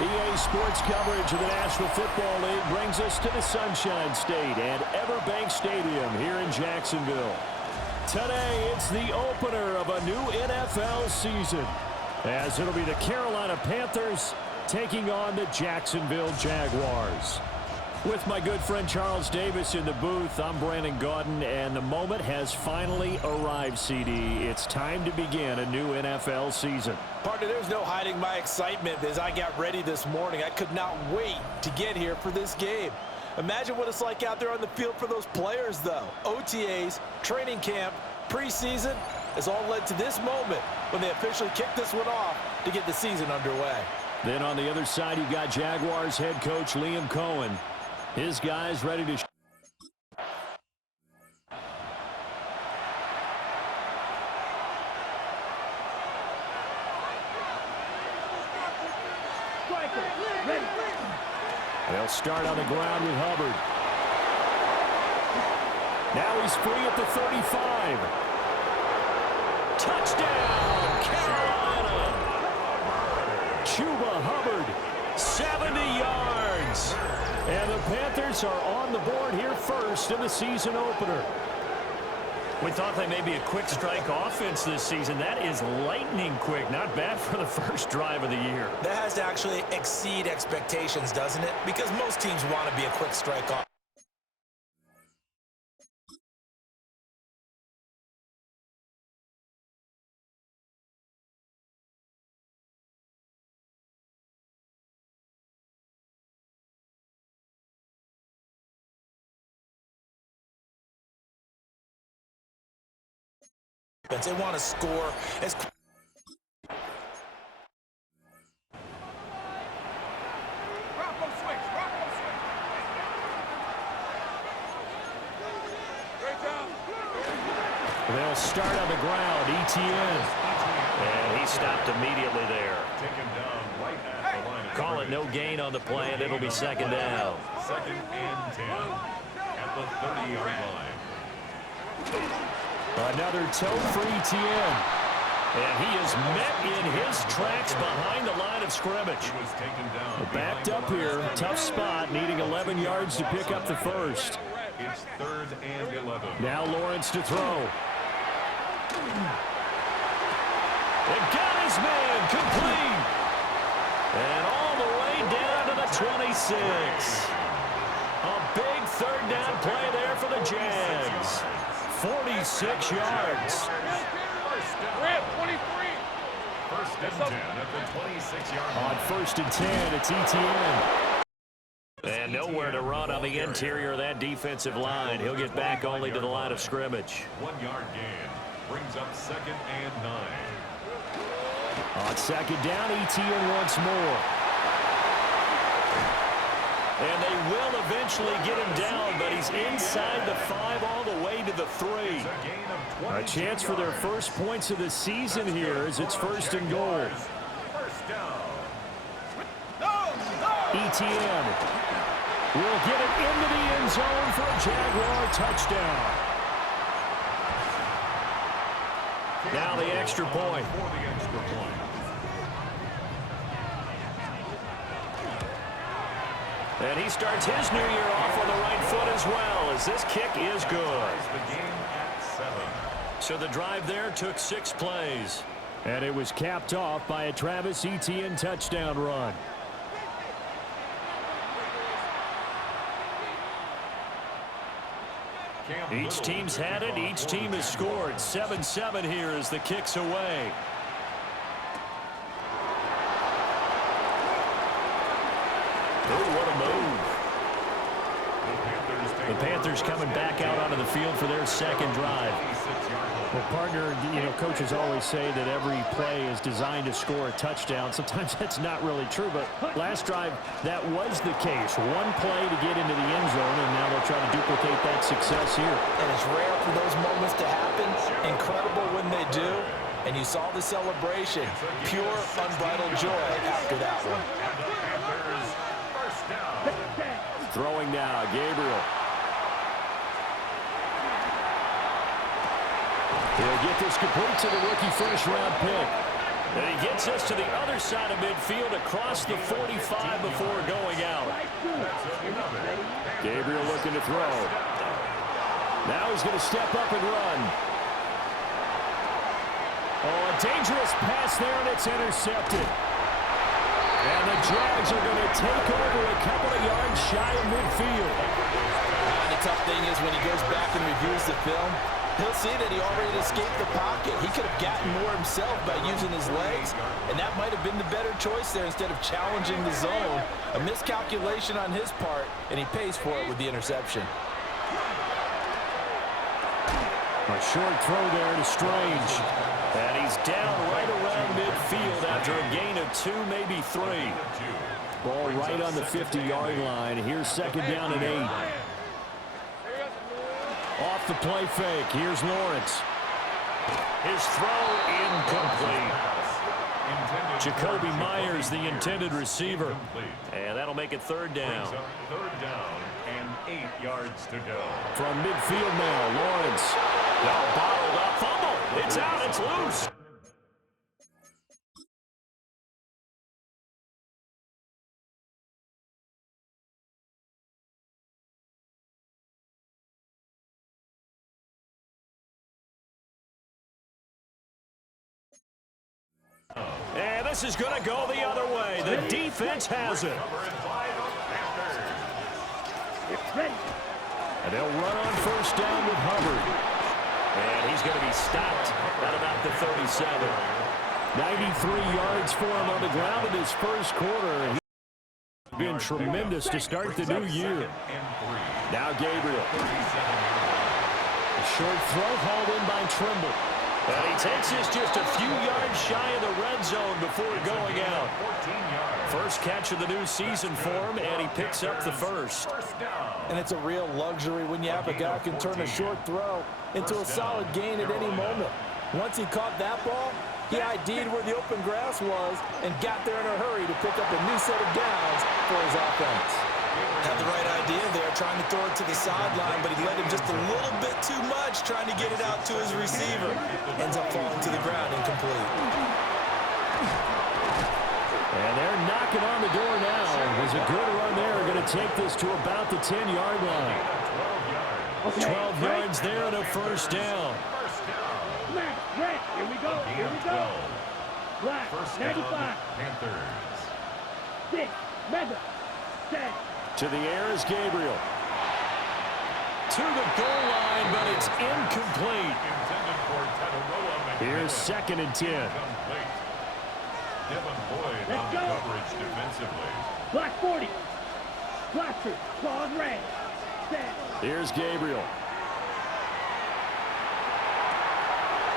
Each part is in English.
EA Sports coverage of the National Football League brings us to the Sunshine State and Everbank Stadium here in Jacksonville. Today, it's the opener of a new NFL season, as it'll be the Carolina Panthers taking on the Jacksonville Jaguars. With my good friend Charles Davis in the booth, I'm Brandon Gaudin, and the moment has finally arrived, CD. It's time to begin a new NFL season. Partner, there's no hiding my excitement as I got ready this morning. I could not wait to get here for this game. Imagine what it's like out there on the field for those players, though. OTAs, training camp, preseason has all led to this moment when they officially kick this one off to get the season underway. Then on the other side, you've got Jaguars head coach Liam Cohen. His guys ready to they'll start on the ground with Hubbard. Now he's free at the 35. Touchdown, Carolina! Chuba Hubbard, 70 yards. And the Panthers are on the board here first in the season opener. We thought they may be a quick strike offense this season. That is lightning quick. Not bad for the first drive of the year. That has to actually exceed expectations, doesn't it? Because most teams want to be a quick strike offense. They want to score as they'll start on the ground. ETN. And he stopped immediately there. Call it no gain on the play, and it'll be second down. Second and 10 at the 30-yard line. Another toe for ETN. And he is met in his tracks behind the line of scrimmage. Backed up here, tough spot, needing 11 yards to pick up the first. It's third and 11. Now Lawrence to throw. And got his man complete. And all the way down to the 26. A big third down play there for the Jags. 46 yards. First and 10 at the 26-yard line. On first and 10, it's ETN. And nowhere to run on the interior of that defensive line. He'll get back only to the line of scrimmage. 1 yard gain brings up second and 9. On second down, ETN once more. And they will eventually get him down, but he's inside the 5 all the way to the 3. A chance for their first points of the season here as it's first and goal. ETN will get it into the end zone for a Jaguar touchdown. Now the extra point. And he starts his new year off on the right foot as well, as this kick is good. So the drive there took 6 plays. And it was capped off by a Travis Etienne touchdown run. Each team's had it. Each team has scored. 7-7 here as the kick's away. Oh, what a move. The Panthers coming back out onto the field for their second drive. Well, partner, coaches always say that every play is designed to score a touchdown. Sometimes that's not really true, but last drive, that was the case. One play to get into the end zone, and now they'll try to duplicate that success here. And it's rare for those moments to happen. Incredible when they do. And you saw the celebration. Pure, unbridled joy after that one. Throwing now, Gabriel. He'll get this complete to the rookie first-round pick. And he gets us to the other side of midfield across the 45 before going out. Gabriel looking to throw. Now he's going to step up and run. Oh, a dangerous pass there, and it's intercepted. And the Jags are going to take over a couple of yards shy of midfield. The tough thing is when he goes back and reviews the film, he'll see that he already escaped the pocket. He could have gotten more himself by using his legs, and that might have been the better choice there instead of challenging the zone. A miscalculation on his part, and he pays for it with the interception. A short throw there to Strange. And he's down right around midfield after a gain of 2, maybe 3. Ball right on the 50-yard line. Here's second down and 8. Off the play fake. Here's Lawrence. His throw incomplete. Jacoby Myers, the intended receiver. And that'll make it third down. Third down and 8 yards to go. From midfield now, Lawrence. Well, bottled up, fumble. It's out, it's loose. And this is going to go the other way. The defense has it. And they'll run on first down with Hubbard. And he's going to be stopped at about the 37. 93 yards for him on the ground in his first quarter. He's been tremendous to start the new year. Now Gabriel. A short throw hauled in by Trimble. But he takes us just a few yards shy of the red zone before going out. First catch of the new season for him, and he picks up the first. And it's a real luxury when you have a guy who can turn a short throw into a solid gain at any moment. Once he caught that ball, he ID'd where the open grass was and got there in a hurry to pick up a new set of downs for his offense. Had the right idea there, trying to throw it to the sideline, but he led him just a little bit too much trying to get it out to his receiver. Ends up falling to the ground incomplete. And they're knocking on the door now. There's a good run there. Going to take this to about the 10-yard line. 12 yards there and a first down. Here we go. Here we go. Black, 95. Panthers. 6, Mega, 10. To the air is Gabriel. To the goal line, but it's incomplete. Here's second and 10. Devin Lloyd on the coverage defensively. Black 40. Blaster, claws red. 10. Here's Gabriel.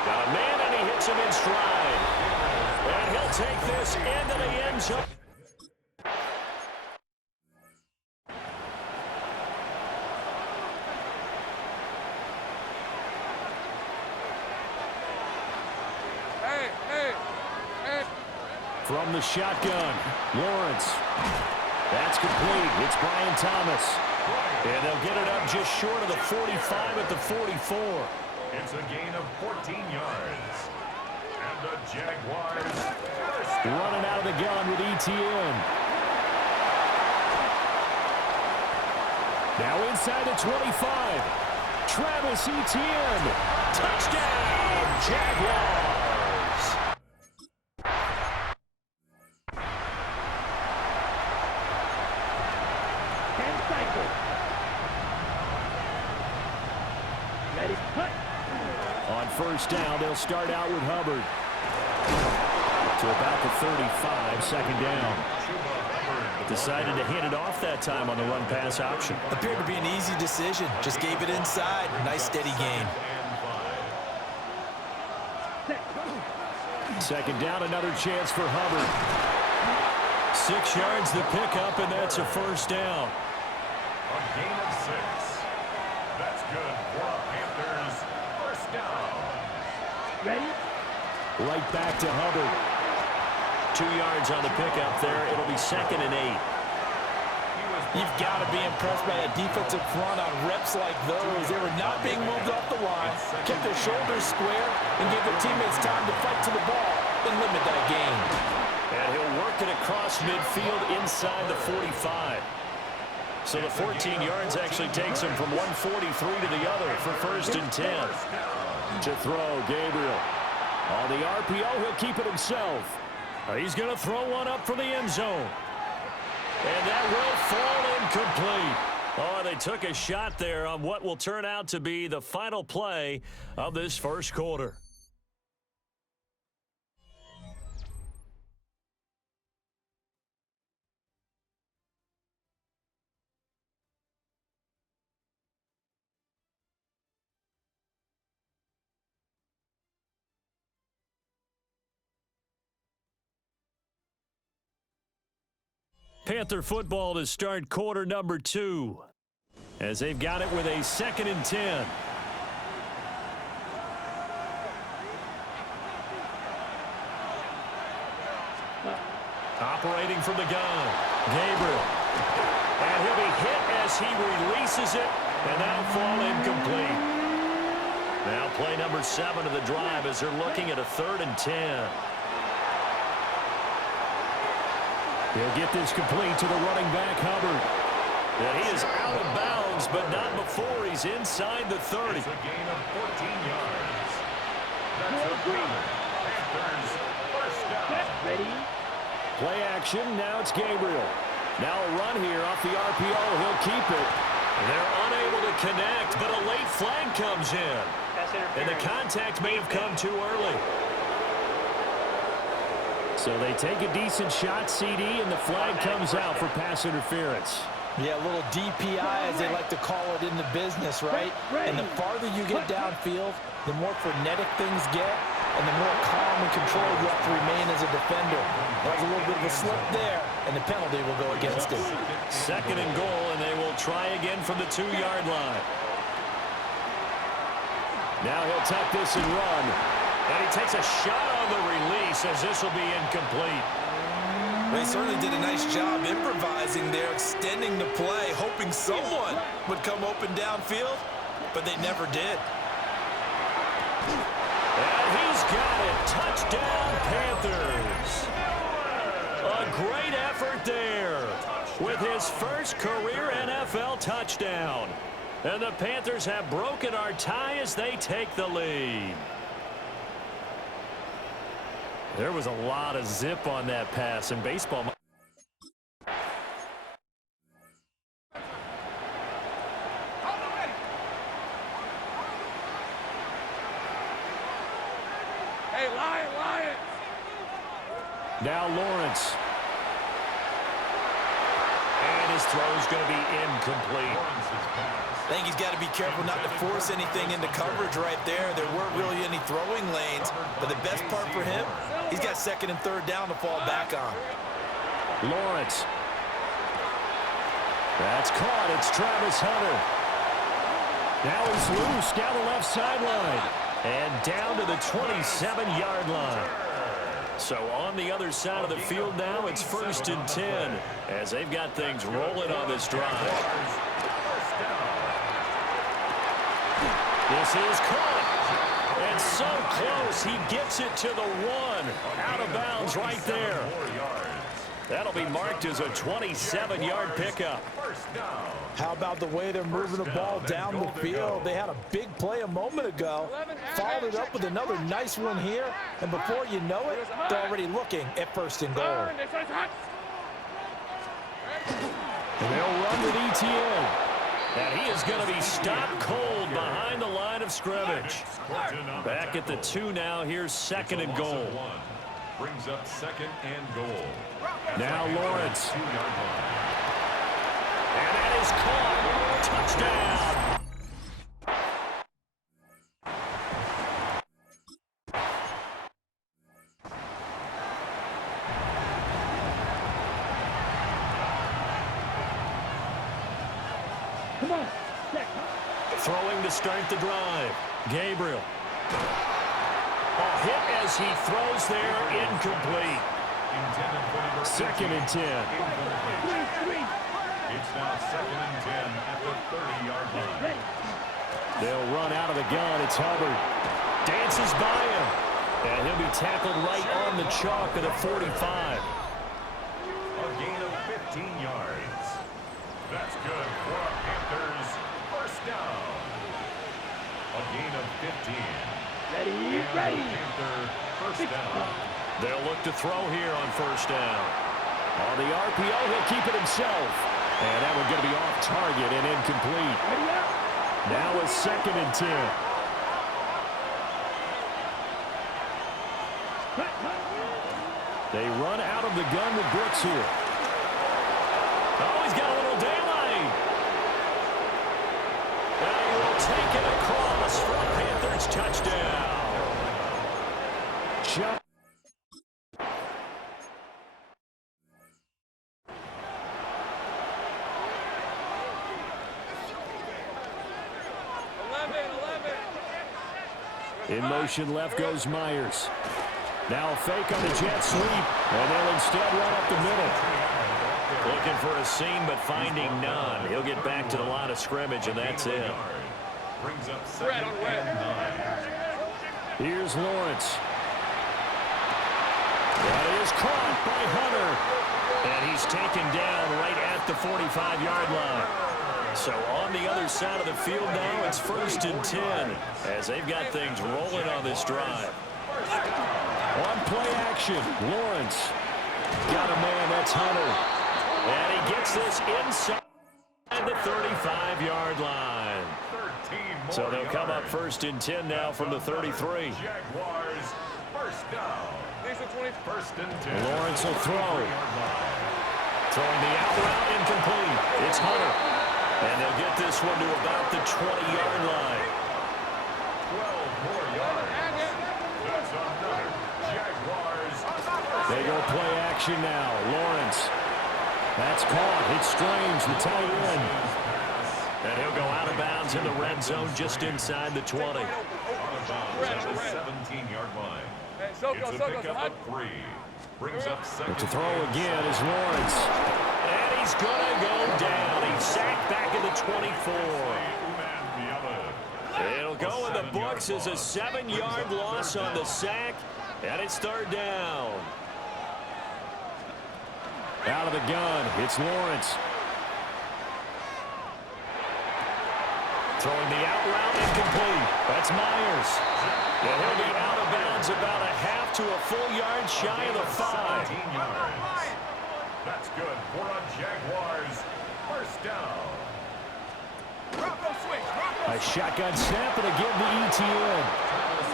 Got a man, and he hits him in stride. And he'll take this into the end zone. From the shotgun, Lawrence. That's complete. It's Brian Thomas. And they'll get it up just short of the 45 at the 44. It's a gain of 14 yards. And the Jaguars running out of the gun with ETN. Now inside the 25. Travis Etienne. Touchdown, Jaguars. On first down, they'll start out with Hubbard. To about the 35, second down. Decided to hand it off that time on the run-pass option. Appeared to be an easy decision. Just gave it inside. Nice steady gain. Second down, another chance for Hubbard. 6 yards the pickup, and that's a first down. a gain of 6. That's good for a Panthers first down. Ready? Right back to Hubbard. 2 yards on the pickup there. It'll be second and 8. You've got to be impressed by that defensive front on reps like those. They were not being moved off the line, kept their shoulders square, and gave their teammates time to fight to the ball. and limit that gain. And he'll work it across midfield inside the 45. So the 14 yards actually takes him from 143 to the other for 1st and 10. To throw, Gabriel. On the RPO, he'll keep it himself. He's going to throw one up for the end zone. And that will fall incomplete. Oh, they took a shot there on what will turn out to be the final play of this first quarter. Panther football to start quarter number 2 as they've got it with a 2nd and 10. Operating from the gun, Gabriel. And he'll be hit as he releases it, and that'll fall incomplete. Now play number 7 of the drive as they're looking at a 3rd and 10. He'll get this complete to the running back, Hubbard. And he is out of bounds, but not before he's inside the 30. It's a gain of 14 yards. That's a Panthers first down. Ready? Play action. Now it's Gabriel. Now a run here off the RPO. He'll keep it. They're unable to connect, but a late flag comes in. And the contact may have come too early. So they take a decent shot, CD, and the flag comes out for pass interference. Yeah, a little DPI, as they like to call it in the business, right? And the farther you get downfield, the more frenetic things get, and the more calm and controlled you have to remain as a defender. That was a little bit of a slip there, and the penalty will go against him. 2nd and goal, and they will try again from the 2-yard line. Now he'll tuck this and run. And he takes a shot on the release as this will be incomplete. They certainly did a nice job improvising there, extending the play, hoping someone would come open downfield, but they never did. And he's got it. Touchdown, Panthers. A great effort there with his first career NFL touchdown. And the Panthers have broken our tie as they take the lead. There was a lot of zip on that pass in baseball. Hey, Lion! Now Lawrence. And his throw's going to be incomplete. I think he's got to be careful not to force anything into coverage right there. There weren't really any throwing lanes, but the best part for him, he's got 2nd and 3rd down to fall back on. Lawrence. That's caught. It's Travis Hunter. Now he's loose down the left sideline. And down to the 27-yard line. So on the other side of the field now, it's 1st and 10 as they've got things rolling on this drive. This is caught. And so close, he gets it to the 1. Out of bounds right there. That'll be marked as a 27-yard pickup. How about the way they're moving the ball down the field? They had a big play a moment ago, followed it up with another nice one here, and before you know it, they're already looking at 1st and goal. And they'll run with ETN. And he is going to be stopped cold behind the line of scrimmage. Back at the 2 now. Here's 2nd and goal. Brings up 2nd and goal. Now Lawrence. And that is caught. Touchdown. Come on. Throwing to start the drive. Gabriel. A hit as he throws there, incomplete. 2nd and 10. It's now 2nd and 10 at the 30-yard line. They'll run out of the gun. It's Hubbard. Dances by him. And he'll be tackled right on the chalk at the 45. A gain of 15 yards. That's good for our Panthers. First down. A gain of 15. Ready, ready. Panther, first down. They'll look to throw here on first down. On the RPO, he'll keep it himself. And that one's going to be off target and incomplete. Ready up. Now a 2nd and 10. They run out of the gun with Brooks here. Oh, he's got a little daylight. And he will take it across for a Panthers touchdown. Jump. In motion left goes Myers. Now a fake on the jet sweep, and they'll instead run up the middle. Looking for a seam, but finding none. He'll get back to the line of scrimmage, and that's it. Brings up 2nd and 9. Here's Lawrence. That is caught by Hunter. And he's taken down right at the 45-yard line. So on the other side of the field now, it's 1st and 10 as they've got things rolling on this drive. On play action, Lawrence. Got a man, that's Hunter. And he gets this inside the 35-yard line. So they'll come up 1st and 10 now from the 33. Jaguars, first down. 1st and 10. Lawrence will throw. Throwing the out route incomplete. It's Hunter. And they'll get this one to about the 20-yard line. 12 more yards. That's another Jaguars. They go play action now. Lawrence. That's caught. It's Strange, the tight end. And he'll go out of bounds in the red zone just inside the 20. Out of bounds at the 17-yard line. It's a pickup of 3. Brings up 2nd. To throw again is Lawrence. And he's going to go down. He's sacked back in the 24. It'll go in the books as a 7-yard loss on the sack. And it's 3rd down. Out of the gun, it's Lawrence. Throwing the out route incomplete. That's Myers. And he'll be out of bounds about a half to a full yard shy of the 5. 17 yards. That's good for a Jaguars. First down. A shotgun snap and again to ETN.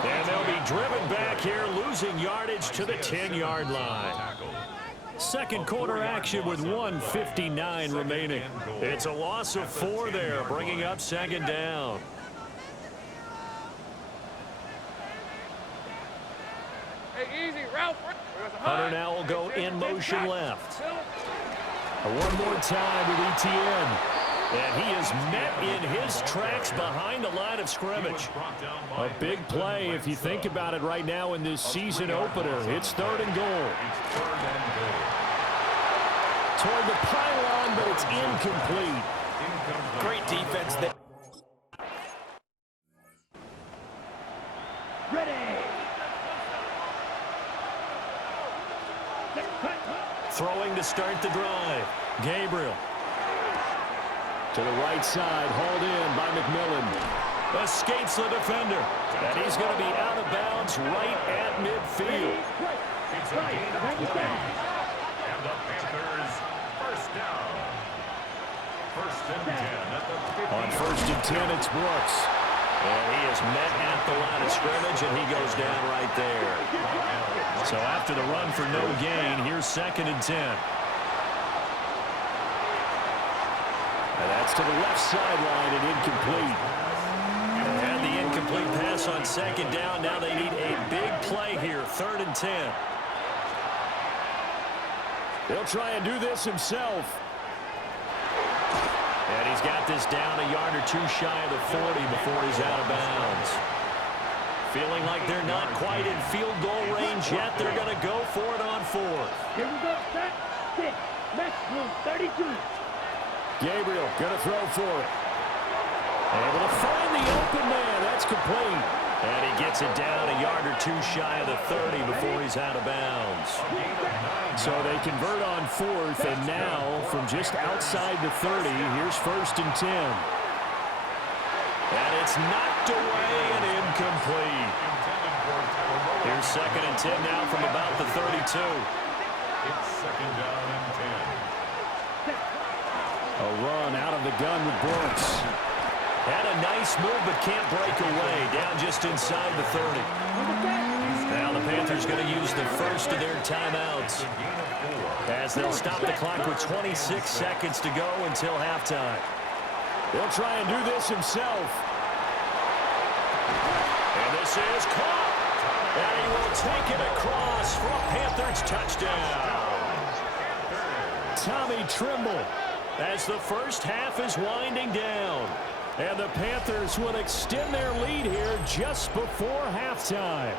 And they'll be driven back here, losing yardage to the 10-yard line. Second quarter action with 1:59 remaining. It's a loss of 4 there, bringing up 2nd down. Hey, easy, Ralph. Hunter now will go in motion left. One more time with ETN. And he is met in his tracks behind the line of scrimmage. A big play if you think about it right now in this season opener. It's 3rd and goal. Toward the pylon, but it's incomplete. Great defense there. Ready. Throwing to start the drive. Gabriel. To the right side, hauled in by McMillan. Escapes the defender. And he's going to be out of bounds right at midfield. It's a gain of 20. And the Panthers, first down. 1st and 10 at the 50. On 1st and 10, it's Brooks. And he is met at the line of scrimmage, and he goes down right there. So after the run for no gain, here's 2nd and 10. And that's to the left sideline and incomplete. And the incomplete pass on 2nd down. Now they need a big play here, 3rd and 10. He'll try and do this himself. And he's got this down a yard or 2 shy of the 40 before he's out of bounds. Feeling like they're not quite in field goal range yet. They're going to go for it on 4th. Here we go, set, 6, maximum 32. Gabriel going to throw for it. Able to find the open man. That's complete. And he gets it down a yard or two shy of the 30 before he's out of bounds. So they convert on fourth, and now from just outside the 30, here's 1st and 10. And it's knocked away and incomplete. Here's 2nd and 10 now from about the 32. It's 2nd down and 10. A run out of the gun with Brooks. Had a nice move, but can't break away. Down just inside the 30. Now the Panthers going to use the first of their timeouts, as they'll stop the clock with 26 seconds to go until halftime. He'll try and do this himself. And this is caught. And he will take it across for a Panthers touchdown. Tommy Trimble, as the first half is winding down. And the Panthers will extend their lead here just before halftime.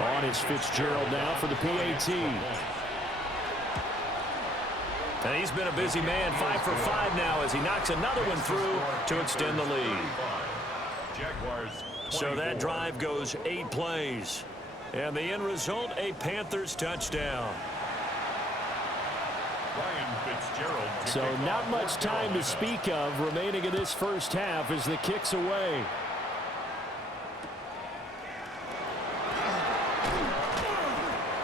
On is Fitzgerald now for the PAT. And he's been a busy man, 5 for 5 now, as he knocks another one through to extend the lead. So that drive goes 8 plays. And the end result, a Panthers touchdown. So not much time to speak of remaining in this first half as the kick's away.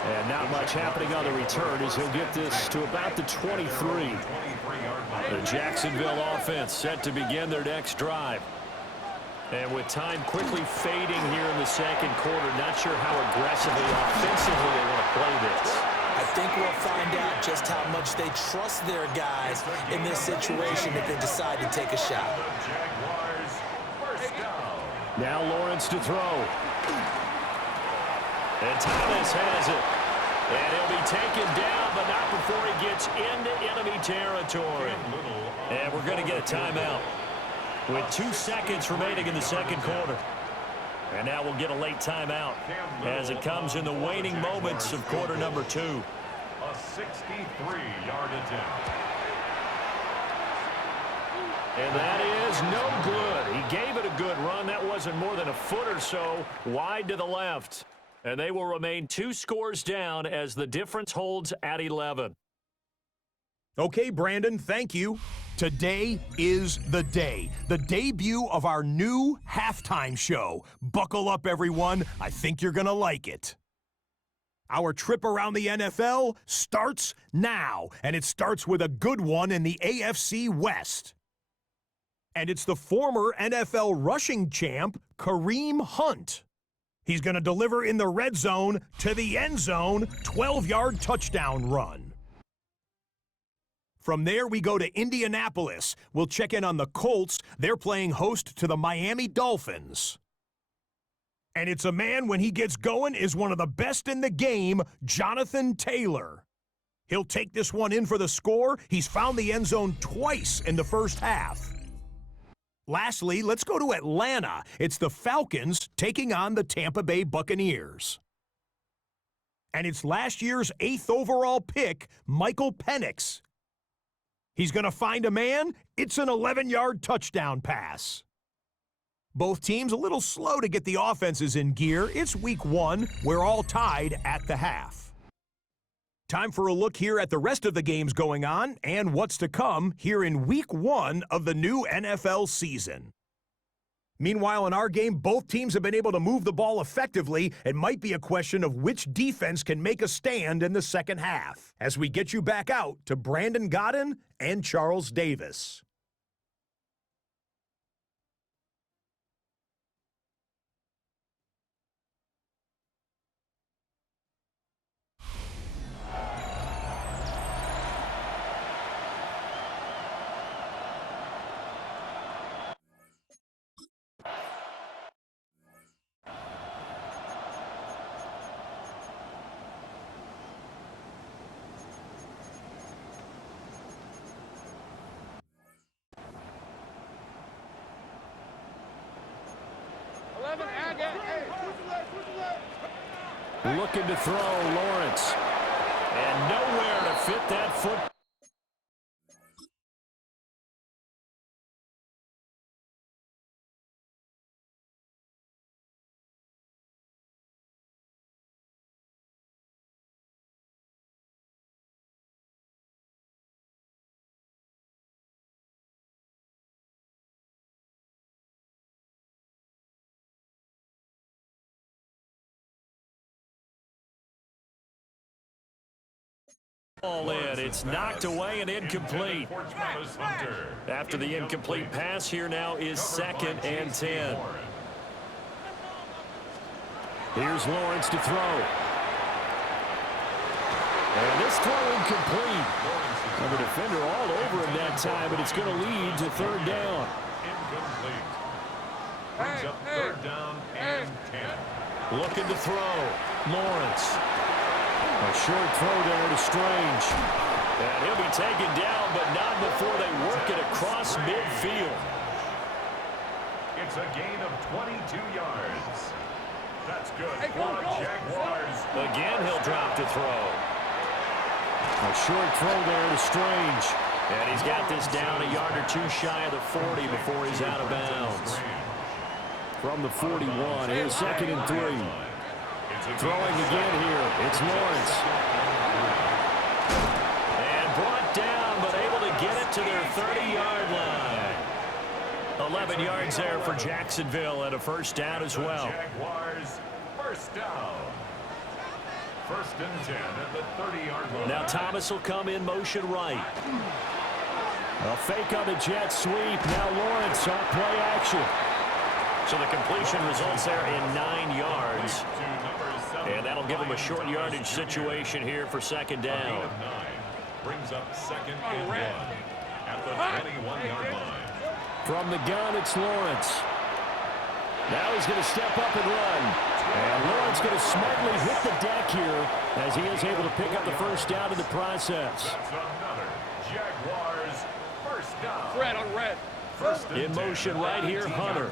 And not much happening on the return as he'll get this to about the 23. The Jacksonville offense set to begin their next drive. And with time quickly fading here in the second quarter, not sure how aggressively, offensively they want to play this. I think we'll find out just how much they trust their guys in this situation if they decide to take a shot. Now Lawrence to throw. And Thomas has it. And he'll be taken down, but not before he gets into enemy territory. And we're going to get a timeout with 2 seconds remaining in the second quarter. And now we'll get a late timeout as it comes in the waning moments of quarter number 2. A 63-yard attempt. And that is no good. He gave it a good run. That wasn't more than a foot or so wide to the left. And they will remain 2 scores down as the difference holds at 11. Okay, Brandon, thank you. Today is the day. The debut of our new halftime show. Buckle up, everyone. I think you're going to like it. Our trip around the NFL starts now, and it starts with a good one in the AFC West. And it's the former NFL rushing champ, Kareem Hunt. He's going to deliver in the red zone to the end zone, 12-yard touchdown run. From there, we go to Indianapolis. We'll check in on the Colts. They're playing host to the Miami Dolphins. And it's a man, when he gets going, is one of the best in the game, Jonathan Taylor. He'll take this one in for the score. He's found the end zone twice in the first half. Lastly, let's go to Atlanta. It's the Falcons taking on the Tampa Bay Buccaneers. And it's last year's 8th overall pick, Michael Penix. He's going to find a man. It's an 11-yard touchdown pass. Both teams a little slow to get the offenses in gear. It's week 1. We're all tied at the half. Time for a look here at the rest of the games going on and what's to come here in week 1 of the new NFL season. Meanwhile, in our game, both teams have been able to move the ball effectively. It might be a question of which defense can make a stand in the second half. As we get you back out to Brandon Godden and Charles Davis. Looking to throw, Lawrence. And nowhere to fit that foot. Ball in. It's knocked away and incomplete. After the incomplete pass, here now is 2nd and 10. Here's Lawrence to throw. And this throw incomplete. And the defender all over him that time, but it's going to lead to 3rd down. Incomplete. Brings up 3rd down and 10. Looking to throw. Lawrence. A short throw there to Strange. And he'll be taken down, but not before they work it across midfield. It's a gain of 22 yards. That's good for Jaguars. Again, he'll drop to throw. A short throw there to Strange. And he's got this down a yard or 2 shy of the 40 before he's out of bounds. From the 41, here's 2nd and 3. Throwing again here, it's Lawrence. And brought down, but able to get it to their 30-yard line. 11 yards there for Jacksonville and a 1st down as well. Jaguars, 1st down. 1st and 10 at the 30-yard line. Now Thomas will come in motion right. A fake on the jet sweep. Now Lawrence on play action. So the completion results there in 9 yards. And that'll give him a short yardage situation here for 2nd down. Brings up 2nd and 1 at the 21-yard line. From the gun, it's Lawrence. Now he's going to step up and run. And Lawrence going to smartly hit the deck here as he is able to pick up the 1st down in the process. That's another Jaguars 1st down. Red on red. In motion right here, Hunter.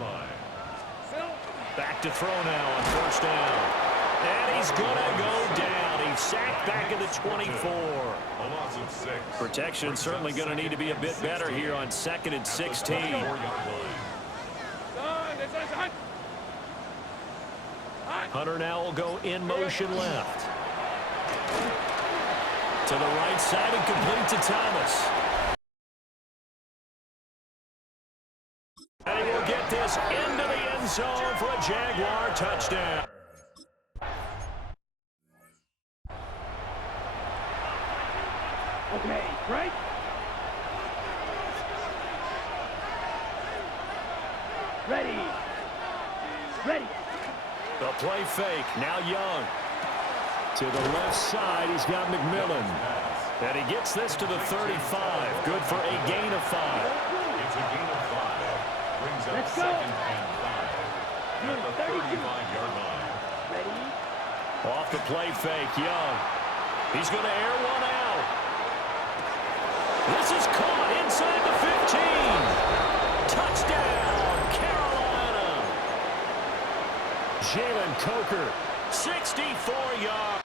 Back to throw now on 1st down. And he's going to go down. He's sacked back at the 24. A loss of 6. Protection certainly going to need to be a bit better here on 2nd and 16. Hunter now will go in motion left. To the right side and complete to Thomas. And he will get this into the end zone for a Jaguar touchdown. Okay, right? Ready. Ready. The play fake. Now Young. To the left side, he's got McMillan. And he gets this to the 35. Good for a gain of 5. It's a gain of 5. Brings up 2nd and 5 at the 35-yard line. Ready. Off the play fake, Young. He's going to air one out. This is caught inside the 15. Touchdown, Carolina. Jalen Coker, 64 yards.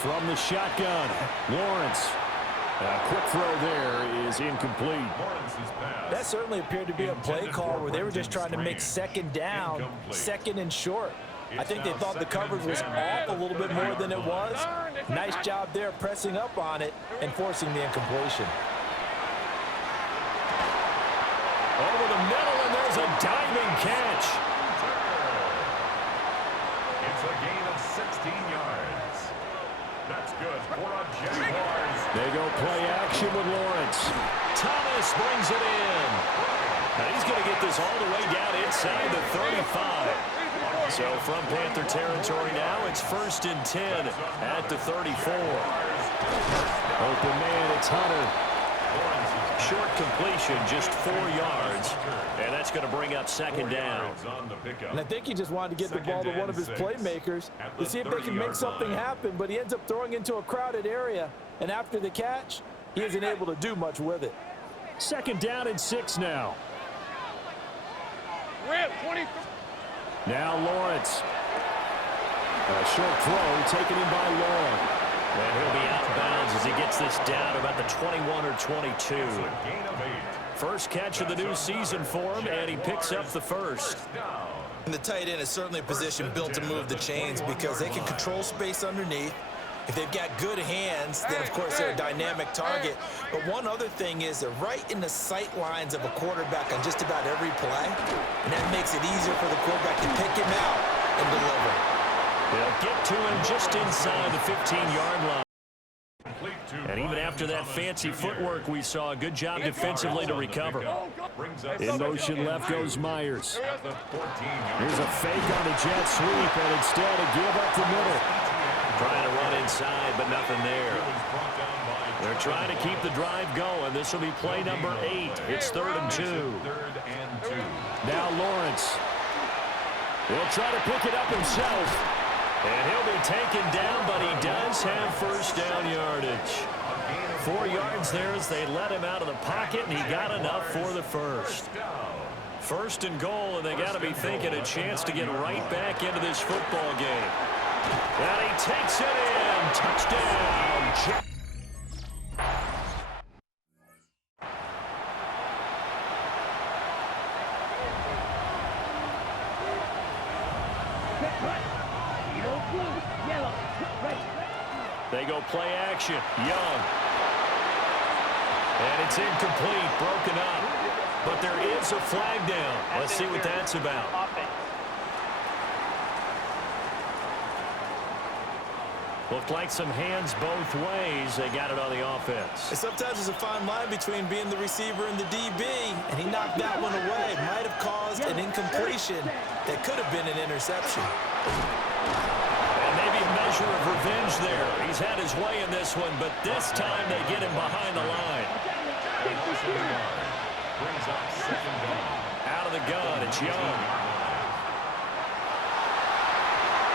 From the shotgun, Lawrence. A quick throw there is incomplete. That certainly appeared to be a play call where they were just trying to make 2nd down, 2nd and short. I think they thought the coverage was off a little bit more than it was. Nice job there pressing up on it and forcing the incompletion. Over the middle, and there's a diving catch. It's a gain of 16 yards. That's good for a Jaguars. They go play action with Lawrence. Thomas brings it in. Now he's going to get this all the way down inside the 35. So from Panther territory now, it's 1st and 10 at the 34. Open man, it's Hunter. Short completion, just 4 yards, and that's going to bring up 2nd down. And I think he just wanted to get the ball to one of his playmakers to see if they can make something happen, but he ends up throwing into a crowded area, and after the catch, he isn't able to do much with it. 2nd down and 6 now. Rip, 23. Now Lawrence. A short throw taken in by Long. And he'll be out of bounds as he gets this down about the 21 or 22. First catch of the new season for him, and he picks up the first. And the tight end is certainly a position built to move the chains because they can control space underneath. If they've got good hands, then of course they're a dynamic target. But one other thing is they're right in the sight lines of a quarterback on just about every play. And that makes it easier for the quarterback to pick him out and deliver. They'll get to him just inside the 15-yard line. And even after that fancy footwork we saw, a good job defensively to recover. In motion left goes Myers. Here's a fake on the jet sweep, and instead a give up the middle. Trying to run inside, but nothing there. They're trying to keep the drive going. This will be play number 8. It's 3rd and 2. Now Lawrence. He'll try to pick it up himself. And he'll be taken down, but he does have 1st down yardage. 4 yards there as they let him out of the pocket, and he got enough for the first. 1st and goal, and they got to be thinking a chance to get right back into this football game. And he takes it in. Touchdown. They go play action. Young. And it's incomplete, broken up. But there is a flag down. Let's see what that's about. Looked like some hands both ways. They got it on the offense. And sometimes there's a fine line between being the receiver and the DB, and he knocked that one away. Might have caused an incompletion that could have been an interception. And maybe a measure of revenge there. He's had his way in this one, but this time they get him behind the line. Out of the gun, it's Young.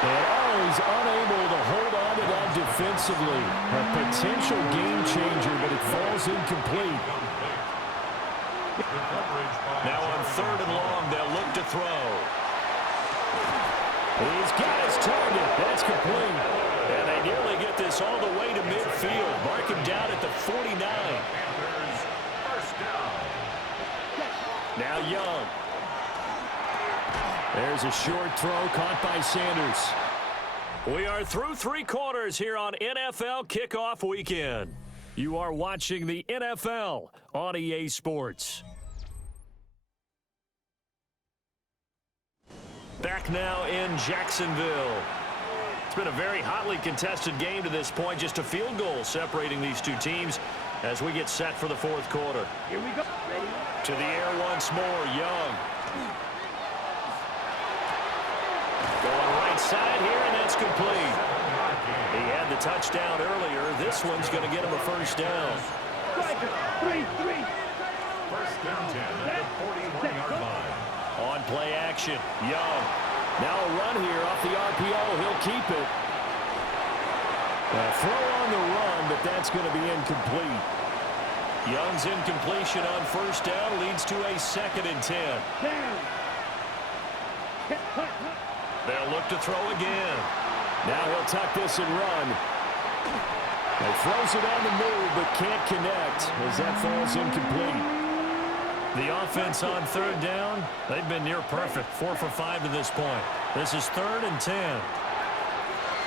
And he's unable to hold on to that defensively. A potential game changer, but it falls incomplete. Now on 3rd and long, they'll look to throw. He's got his target. That's complete. And they nearly get this all the way to midfield. Mark him down at the 49. Now Young. There's a short throw caught by Sanders. We are through 3 quarters here on NFL Kickoff Weekend. You are watching the NFL on EA Sports. Back now in Jacksonville. It's been a very hotly contested game to this point. Just a field goal separating these two teams as we get set for the 4th quarter. Here we go. Ready? To the air once more, Young. Going right side here, and that's complete. He had the touchdown earlier. This one's going to get him a 1st down. 3. First down 10 at the 41-yard line. On play action, Young. Now a run here off the RPO. He'll keep it. A throw on the run, but that's going to be incomplete. Young's incompletion on 1st down leads to a 2nd and 10. They'll look to throw again. Now he'll tuck this and run. He throws it on the move, but can't connect as that falls incomplete. The offense on third down, they've been near perfect. 4 for 5 to this point. This is 3rd and 10.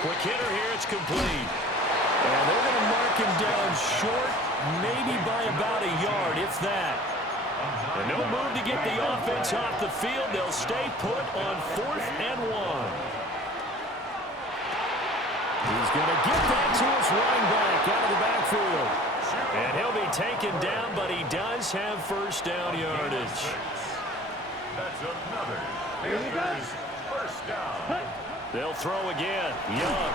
Quick hitter here, it's complete. And they're going to mark him down short, maybe by about a yard, if that. And no move to get the offense off the field. They'll stay put on 4th and 1. He's going to get that to his running back out of the backfield. And he'll be taken down, but he does have first down yardage. That's another Panthers first down. They'll throw again. Young.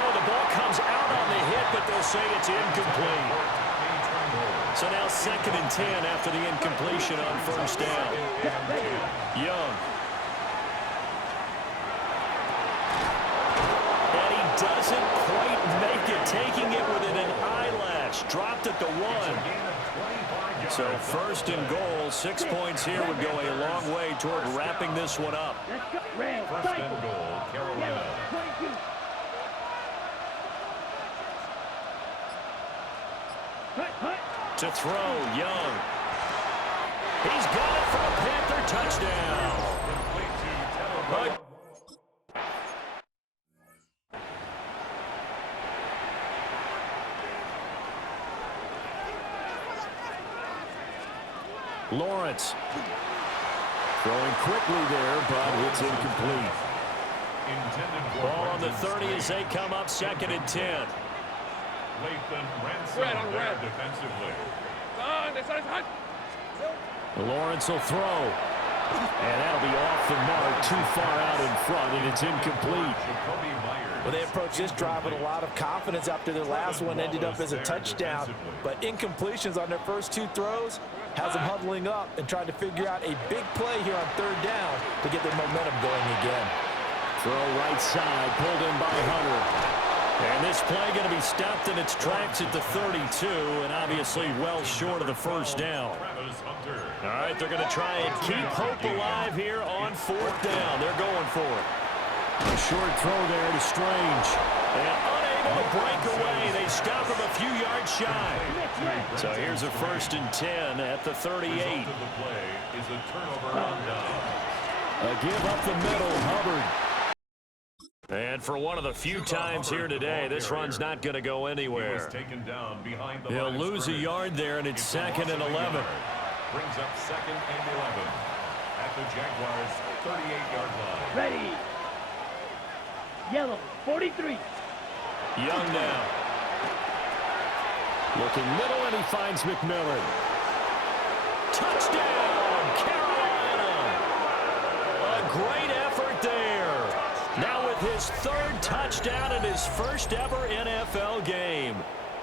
Oh, the ball comes out on the hit, but they'll say it's incomplete. So now 2nd and 10 after the incompletion on first down. Young. And he doesn't quite make it, taking it within an eyelash. Dropped at the 1. So 1st and goal, 6 points here would go a long way toward wrapping this one up. 1st and goal, Carolina. To throw, Young. He's got it for a Panther touchdown. Lawrence. Throwing quickly there, but it's incomplete. Ball on the 30 as they come up 2nd and 10. Red on red defensively. Lawrence will throw. And that'll be off the mark, too far out in front, and it's incomplete. Well, they approached this drive with a lot of confidence after their last one ended up as a touchdown. But incompletions on their first 2 throws has them huddling up and trying to figure out a big play here on 3rd down to get their momentum going again. Throw right side, pulled in by Hunter. And this play going to be stopped in its tracks at the 32, and obviously well short of the first down. All right, they're going to try and keep hope alive here on 4th down. They're going for it. A short throw there to Strange. And unable to break away. They stop him a few yards shy. So here's a 1st and 10 at the 38. A give up the middle, Hubbard. And for one of the few times here today, this run's not going to go anywhere. He'll lose a yard there, and it's 2nd and 11. Brings up 2nd and 11 at the Jaguars' 38-yard line. Ready. Yellow, 43. Young now. Looking middle, and he finds McMillan. Touchdown, Carolina! A great effort there. Now with his 3rd touchdown in his first ever NFL game.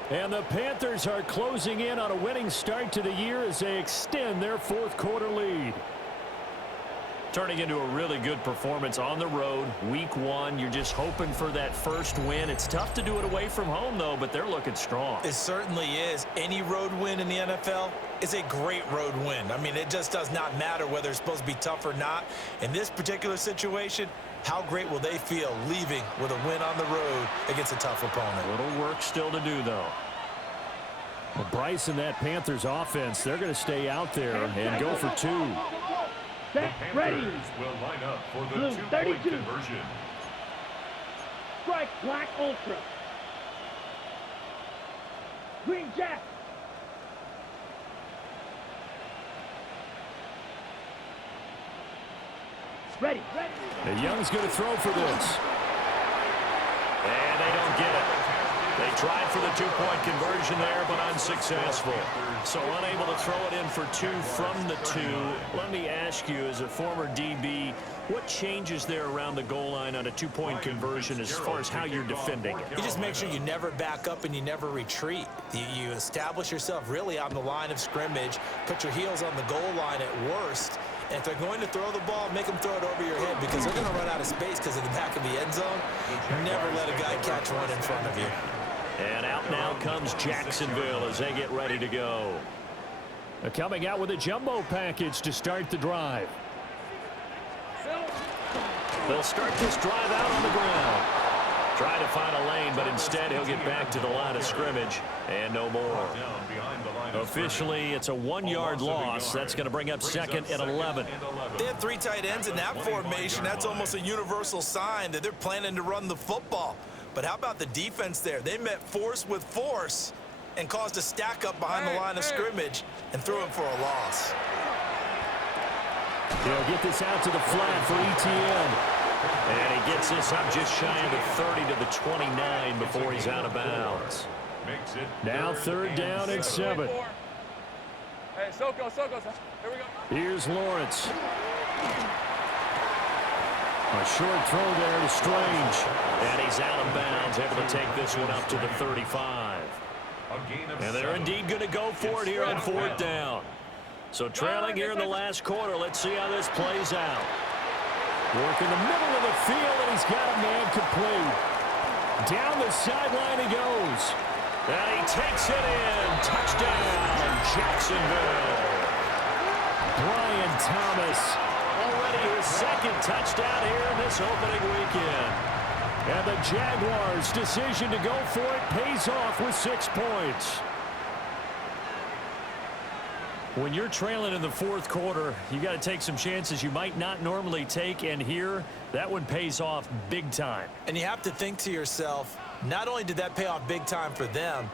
And the Panthers are closing in on a winning start to the year as they extend their 4th quarter lead. Turning into a really good performance on the road, week 1. You're just hoping for that first win. It's tough to do it away from home, though, but they're looking strong. It certainly is. Any road win in the NFL is a great road win. I mean, it just does not matter whether it's supposed to be tough or not. In this particular situation, how great will they feel leaving with a win on the road against a tough opponent? A little work still to do, though. Well, Bryce and that Panthers offense, they're going to stay out there and go for 2. The Panthers will line up for the 2-point conversion. Strike Black Ultra. Green Jack. Ready. The Young's going to throw for this. And they don't get it. They tried for the 2-point conversion there, but unsuccessful. So unable to throw it in for 2 from the 2. Let me ask you, as a former DB, what changes there around the goal line on a 2-point conversion as far as how you're defending it? You just make sure you never back up and you never retreat. You establish yourself really on the line of scrimmage, put your heels on the goal line at worst, and if they're going to throw the ball, make them throw it over your head because they're going to run out of space because of the back of the end zone. Never let a guy catch one in front of you. And out now comes Jacksonville as they get ready to go. They're coming out with a jumbo package to start the drive. They'll start this drive out on the ground. Trying to find a lane, but instead he'll get back to the line of scrimmage and no more. Officially, it's a 1-yard loss. That's going to bring up second and 11. They have 3 tight ends in that formation. That's almost a universal sign that they're planning to run the football. But how about the defense there? They met force with force and caused a stack up behind the line of scrimmage and threw him for a loss. He'll get this out to the flat for ETN. And he gets this up just shy of the 30 to the 29 before he's out of bounds. Now 3rd down and 7. Hey, Soko. Here we go. Here's Lawrence. A short throw there to Strange. And he's out of bounds, able to take this one up to the 35. And they're indeed going to go for it here on 4th down. So trailing here in the last quarter. Let's see how this plays out. Work in the middle of the field, and he's got a man complete. Down the sideline he goes. And he takes it in. Touchdown, Jacksonville. Brian Thomas. Already his 2nd touchdown here in this opening weekend. And the Jaguars' decision to go for it pays off with 6 points. When you're trailing in the 4th quarter, you got to take some chances you might not normally take, and here, that one pays off big time. And you have to think to yourself, not only did that pay off big time for them,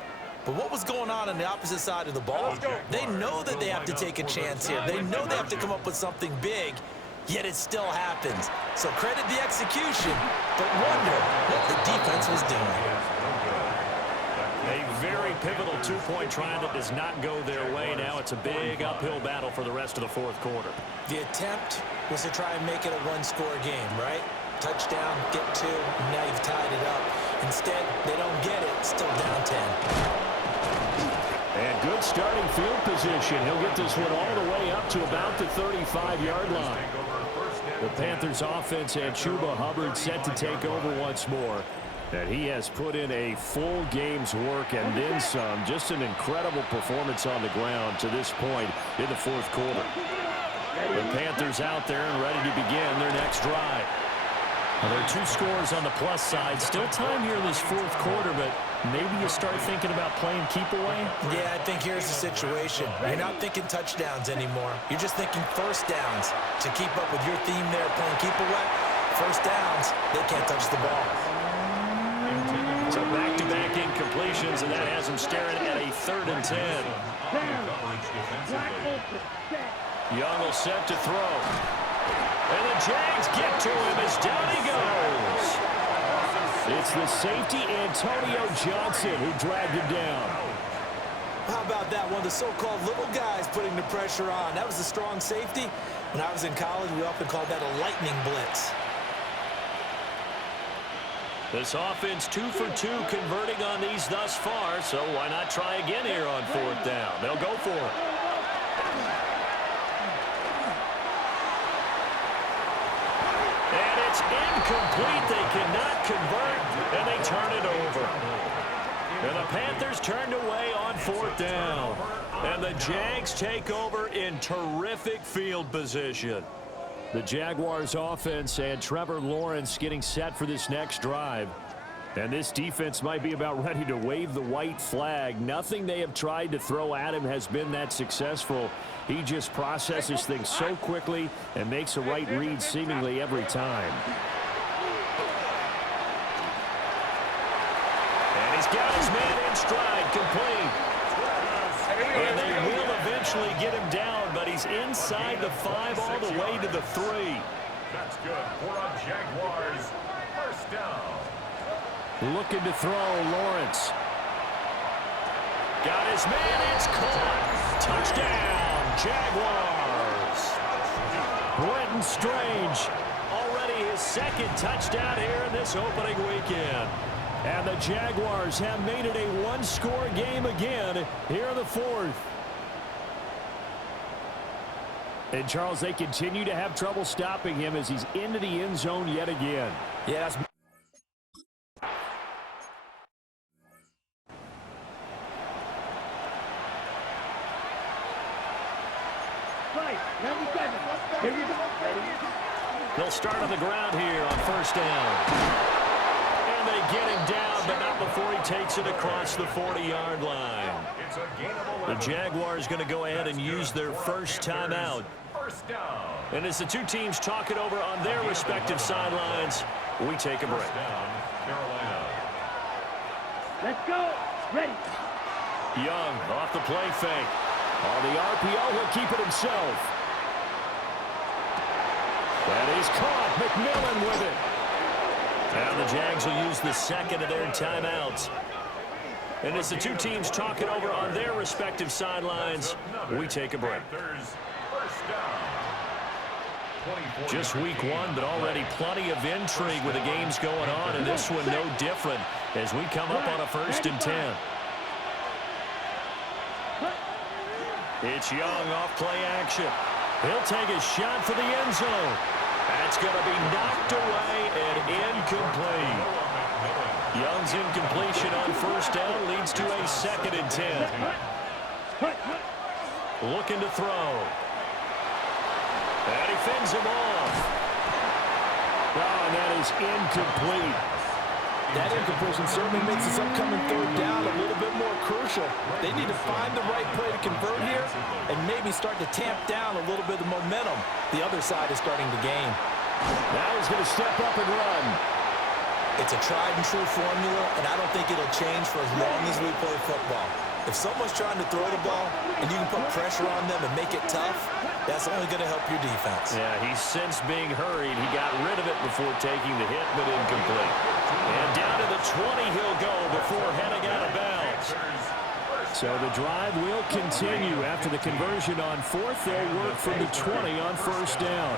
but what was going on the opposite side of the ball? They know that they have to take a chance here. They know they have to come up with something big, yet it still happens. So credit the execution, but wonder what the defense was doing. A very pivotal 2-point try that does not go their way. Now it's a big uphill battle for the rest of the 4th quarter. The attempt was to try and make it a 1-score game, right? Touchdown, get 2, and now you've tied it up. Instead, they don't get it, still down 10. And good starting field position. He'll get this one all the way up to about the 35-yard line. The Panthers offense and Chuba Hubbard set to take over once more. And he has put in a full game's work and then some. Just an incredible performance on the ground to this point in the 4th quarter. The Panthers out there and ready to begin their next drive. Well, there are 2 scores on the plus side. Still time here in this 4th quarter, but maybe you start thinking about playing keep away? Yeah, I think here's the situation. You're not thinking touchdowns anymore. You're just thinking 1st downs. To keep up with your theme there, playing keep away, 1st downs, they can't touch the ball. So back-to-back incompletions, and that has him staring at a 3rd and 10. Young will set to throw. And the Jags get to him as down he goes. It's the safety, Antonio Johnson, who dragged him down. How about that? One of the so-called little guys putting the pressure on. That was a strong safety. When I was in college, we often called that a lightning blitz. This offense 2 for 2 converting on these thus far, so why not try again here on 4th down? They'll go for it. And it's incomplete. They cannot convert, and they turn it over. And the Panthers turned away on 4th down. And the Jags take over in terrific field position. The Jaguars offense and Trevor Lawrence getting set for this next drive. And this defense might be about ready to wave the white flag. Nothing they have tried to throw at him has been that successful. He just processes things so quickly and makes a right read seemingly every time. And he's got his man in stride, complete. And they will eventually get him down, but he's inside the 5 all the way to the 3. That's good for a Jaguars 1st down. Looking to throw, Lawrence. Got his man, it's caught. Touchdown, Jaguars. Brenton Strange. Already his 2nd touchdown here in this opening weekend. And the Jaguars have made it a 1-score game again here in the 4th. And, Charles, they continue to have trouble stopping him as he's into the end zone yet again. Yeah, that's... They'll start on the ground here on 1st down. And they get him down, but not before he takes it across the 40-yard line. The Jaguars going to go ahead and use their first timeout. And as the two teams talk it over on their respective sidelines, we take a break. Let's go. Ready. Young off the play fake. On the RPO, he'll keep it himself. That is caught. McMillan with it. And the Jags will use the second of their timeouts. And as the two teams talk it over on their respective sidelines, we take a break. Just week one, but already plenty of intrigue with the games going on, and this one no different as we come up on a 1st and 10. It's Young off play action. He'll take a shot for the end zone. That's going to be knocked away and incomplete. Young's incompletion on 1st down leads to a 2nd and 10. Looking to throw. And he fends him off. Oh, and that is incomplete. That incompletion certainly makes this upcoming 3rd down a little bit more crucial. They need to find the right play to convert here and maybe start to tamp down a little bit of momentum the other side is starting to gain. Now he's going to step up and run. It's a tried and true formula, and I don't think it'll change for as long as we play football. If someone's trying to throw the ball and you can put pressure on them and make it tough, that's only going to help your defense. Yeah, he's since being hurried. He got rid of it before taking the hit, but incomplete. And down to the 20 he'll go before heading out of bounds. So the drive will continue after the conversion on 4th. They'll work from the 20 on 1st down.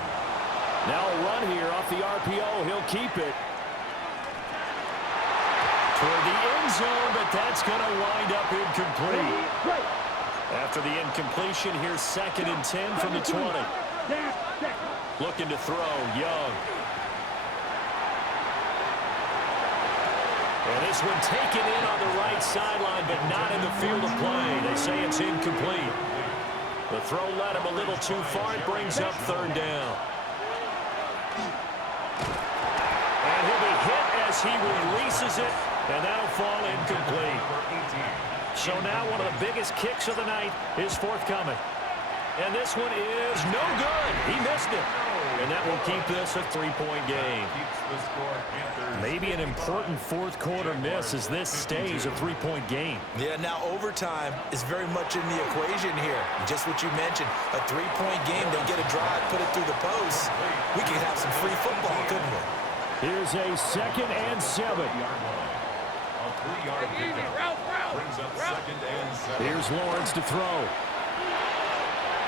Now a run here off the RPO. He'll keep it toward the end zone, but that's going to wind up incomplete. After the incompletion, here's 2nd and 10 from the 20. Looking to throw, Young. And this one taken in on the right sideline, but not in the field of play. They say it's incomplete. The throw led him a little too far. It brings up 3rd down. And he'll be hit as he releases it, and that'll fall incomplete. So now one of the biggest kicks of the night is forthcoming. And this one is no good. He missed it. And that will keep this a 3-point game. Maybe an important 4th quarter miss as this stays a 3-point game. Yeah, now overtime is very much in the equation here. Just what you mentioned, a 3-point game. They get a drive, put it through the post. We could have some free football, couldn't we? Here's a 2nd and 7. Here's Lawrence to throw.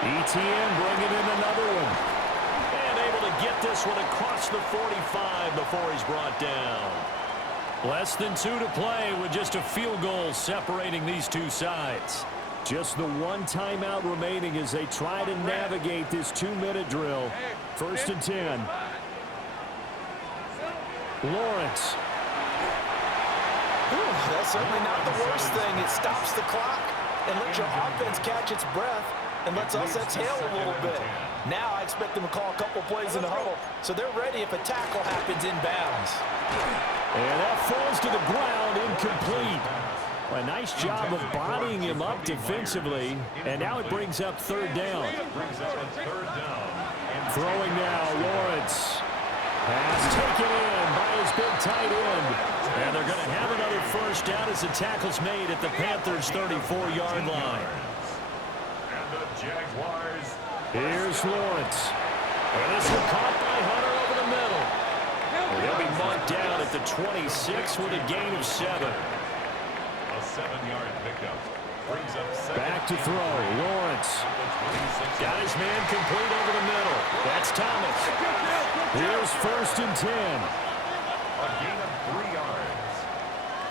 ETN bringing in another one. And able to get this one across the 45 before he's brought down. Less than 2 to play with just a field goal separating these two sides. Just the one timeout remaining as they try to navigate this 2-minute drill. 1st and 10. Lawrence. That's certainly not the worst thing. It stops the clock and lets your offense catch its breath and lets us exhale a little bit. Now I expect them to call a couple plays in the huddle so they're ready if a tackle happens inbounds. And that falls to the ground, incomplete. A nice job of bodying him up defensively, and now it brings up 3rd down. Throwing now, Lawrence. Pass taken in by his big tight end. And they're going to have another 1st down as the tackle's made at the Panthers' 34-yard line. And the Jaguars. Here's Lawrence. And this one caught by Hunter over the middle. And they'll be marked down at the 26 with a gain of 7. A 7-yard pickup. Brings up 2nd. Back to throw. Lawrence. Got his man complete over the middle. That's Thomas. Here's 1st and 10. A gain of 3 yards.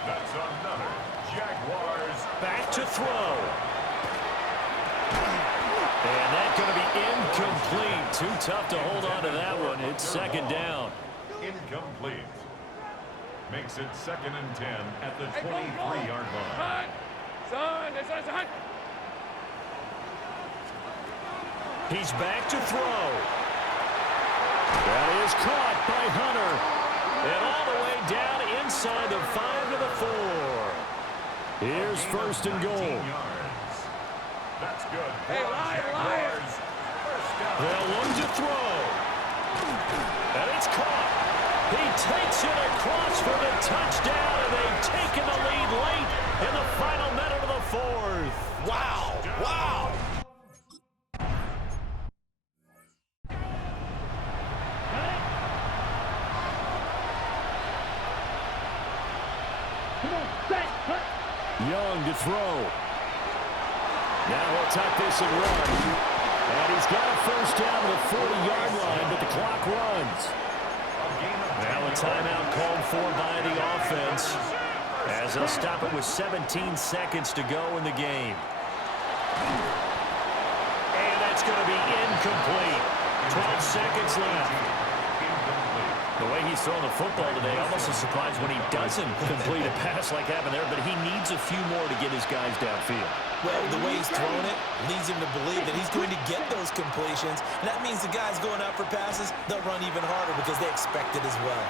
That's another Jaguars. Back to throw. And that's going to be incomplete. Too tough to hold on to that one. It's 2nd down. Incomplete. Makes it 2nd and 10 at the 23-yard line. Son. He's back to throw. That is caught by Hunter. And all the way down inside the 5 to the 4. Here's first and goal. That's good. Hey, Lions! They'll look to throw. And it's caught. He takes it across for the touchdown, and they've taken the lead late in the final minute of the 4th. Wow. Wow. Come on, set, cut. Young to throw. Now he'll tuck this and run. And he's got a first down to the 40-yard line, but the clock runs. Now a timeout called for by the offense, as they'll stop it with 17 seconds to go in the game. And that's going to be incomplete. 12 seconds left. The way he's throwing the football today, almost a surprise when he doesn't complete a pass like happened there, but he needs a few more to get his guys downfield. Well, the way he's throwing it leads him to believe that he's going to get those completions. And that means the guys going out for passes, they'll run even harder because they expect it as well.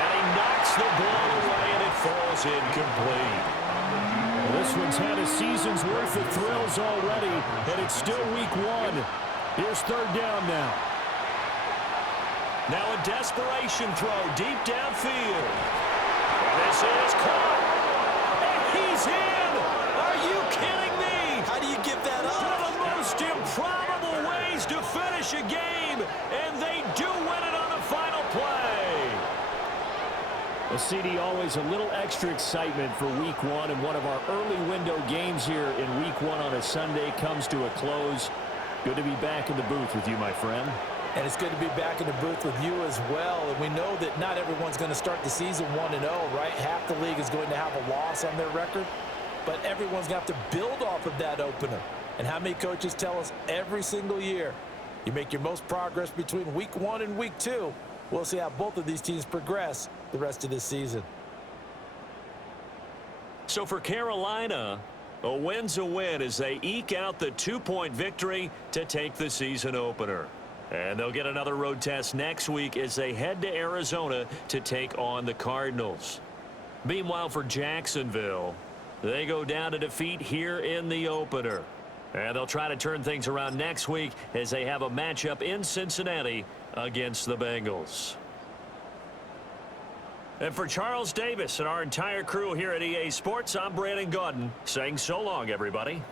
And he knocks the ball away, and it falls incomplete. Well, this one's had a season's worth of thrills already, and it's still week 1. Here's third down now. Now a desperation throw deep downfield. This is caught. And he's in. Are you kidding me? How do you give that up? One of the most improbable ways to finish a game, and they do win it on the final play. Well, CD, always a little extra excitement for week 1, and one of our early window games here in week 1 on a Sunday comes to a close. Good to be back in the booth with you, my friend. And it's good to be back in the booth with you as well. And we know that not everyone's going to start the season 1-0, right? Half the league is going to have a loss on their record. But everyone's going to have to build off of that opener. And how many coaches tell us every single year, you make your most progress between week 1 and week 2. We'll see how both of these teams progress the rest of this season. So for Carolina, a win's a win as they eke out the 2-point victory to take the season opener. And they'll get another road test next week as they head to Arizona to take on the Cardinals. Meanwhile, for Jacksonville, they go down to defeat here in the opener. And they'll try to turn things around next week as they have a matchup in Cincinnati against the Bengals. And for Charles Davis and our entire crew here at EA Sports, I'm Brandon Gaudin saying so long, everybody.